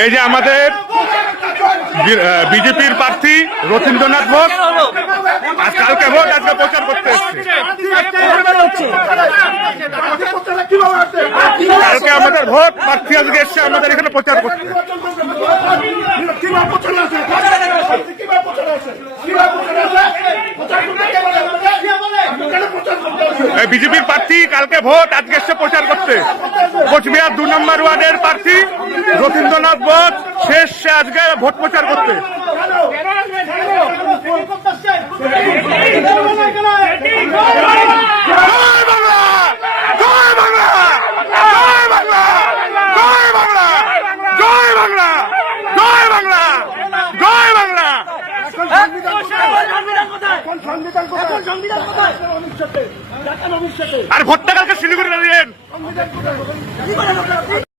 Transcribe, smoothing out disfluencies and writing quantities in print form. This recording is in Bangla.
এই যে আমাদের বিজেপির প্রার্থী রথীন্দ্রনাথ ঘোষ কালকে ভোট আজকে প্রচার করতে এসছে। কালকে আমাদের ভোট প্রার্থী আজকে এসছে আমাদের এখানে প্রচার করতে। বিজেপির প্রার্থী কালকে ভোট আজকে এসছে প্রচার করতে। কোচবিহার 2 নম্বর ওয়ার্ডের প্রার্থী রথীন্দ্রনাথ ঘোষ শেষ আজকে ভোট প্রচার করতে। আর ভোটটা কালকে শিলিগুড়ি দাঁড়িয়ে